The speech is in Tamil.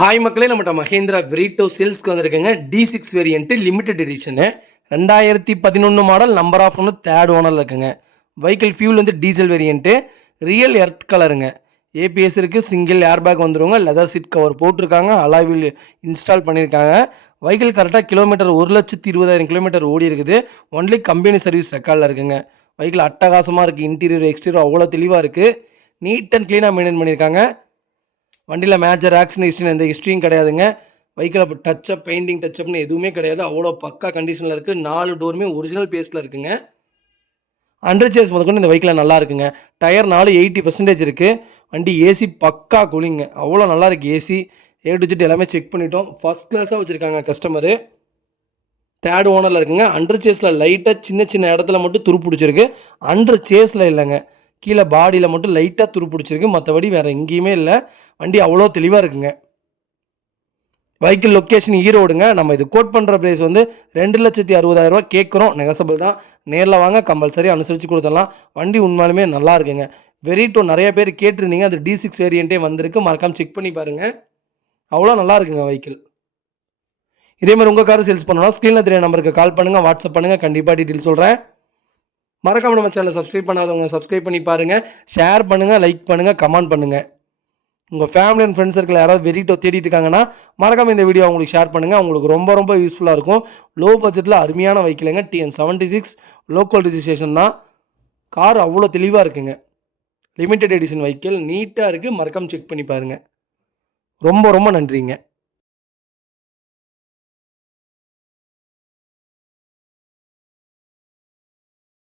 ஹாய் மக்களே, நம்மகிட்ட மஹேந்திரா வெரிட்டோ சேல்ஸ்க்கு வந்திருக்குங்க. D6 variant limited edition 2011 model, number of ஒன்று தேர்ட் ஓனரில் இருக்குங்க. வெஹிக்கிள் ஃபியூல் வந்து டீசல் வேரியன்ட்டு, ரியல் எர்த் கலருங்க. ஏபிஎஸ் இருக்குது, சிங்கிள் ஏர் பேக் வந்துருங்க, லெதர் சீட் கவர் போட்டிருக்காங்க, அலாய் வீல் இன்ஸ்டால் பண்ணியிருக்காங்க. வெஹிக்கிள் கரெக்டாக கிலோமீட்டர் 1,20,000 கிலோமீட்டர் ஓடி இருக்குது. ஒன்லி கம்பெனி சர்வீஸ் ரெக்கார்டில் இருக்குங்க. வெஹிக்கிள் அட்டகாசமாக இருக்குது. இன்டீரியர் எக்ஸ்டீரியர் அவ்வளோ தெளிவாக இருக்குது. நீட் அண்ட் க்ளீனாக மெயின்டைன் பண்ணியிருக்காங்க. வண்டியில் மேஜர் ஆக்சிடென்ட் எந்த ஹிஸ்ட்ரியும் கிடையாதுங்க. வெஹிக்கிள் டச்சப் பெயிண்டிங் டச்சப்னு எதுவுமே கிடையாது. அவ்வளோ பக்கா கண்டிஷனில் இருக்குது. 4 டோருமே ஒரிஜினல் பேஸில் இருக்குங்க. அண்டர் சேஸ் முதற்கொண்டு இந்த வெஹிக்கிள் நல்லா இருக்குங்க. டயர் 80% இருக்குது. வண்டி ஏசி பக்கா கூலிங்க. அவ்வளோ நல்லா இருக்குது. ஏசி டு Z எல்லாமே செக் பண்ணிட்டோம். ஃபஸ்ட் கிளாஸாக வச்சுருக்காங்க கஸ்டமரு. தேர்ட் ஓனரில் இருக்குங்க. அண்டர் சேஸில் லைட்டாக சின்ன சின்ன இடத்துல மட்டும் துரு பிடிச்சிருக்கு. அண்டர் சேஸில் இல்லைங்க, கீழே பாடியில் மட்டும் லைட்டாக துரு பிடிச்சிருக்கு. மற்றபடி வேறு எங்கேயுமே இல்லை. வண்டி அவ்வளோ தெளிவாக இருக்குங்க. வெஹிக்கிள் லொக்கேஷன் ஈரோடுங்க. நம்ம இது கோட் பண்ணுற ப்ரைஸ் வந்து 2,60,000 கேட்குறோம். நெகசபிள் தான். நேரில் வாங்க, கம்பல்சரி அனுசரித்து கொடுத்துடலாம். வண்டி உண்மையாலுமே நல்லா இருக்குங்க. வெரிட்டோ நிறைய பேர் கேட்டிருந்தீங்க. அது D6 வேரியண்ட்டே வந்திருக்கு. மறக்காமல் செக் பண்ணி பாருங்கள். அவ்வளோ நல்லா இருக்குங்க வெஹிக்கிள். இதேமாதிரி உங்கள் கார் சேல்ஸ் பண்ணணும்னா ஸ்க்ரீனில் தெரிய நம்பருக்கு கால் பண்ணுங்கள், வாட்ஸ்அப் பண்ணுங்கள். கண்டிப்பாக டீட்டெயில் சொல்கிறேன். மறக்காம நம்ம சேனலை சப்ஸ்கிரைப் பண்ணாதவங்க சப்ஸ்கிரைப் பண்ணி பாருங்கள். ஷேர் பண்ணுங்கள், லைக் பண்ணுங்கள், கமெண்ட் பண்ணுங்கள். உங்கள் ஃபேமிலி அண்ட் ஃப்ரெண்ட்ஸ் சர்க்கிள் யாராவது வெரிட்டோ தேடிட்டு இருக்காங்கன்னா மறக்காம இந்த வீடியோ உங்களுக்கு ஷேர் பண்ணுங்கள். உங்களுக்கு ரொம்ப ரொம்ப யூஸ்ஃபுல்லாக இருக்கும். லோ பட்ஜெட்டில் அருமையான வெஹிக்கிளுங்க. TN76 லோக்கல் ரிஜிஸ்ட்ரேஷன் தான். கார் அவ்வளோ தெளிவாக இருக்குங்க. லிமிடெட் எடிஷன் வெஹிக்கிள் நீட்டாக இருக்குது. மறக்காம செக் பண்ணி பாருங்கள். ரொம்ப ரொம்ப நன்றிங்க.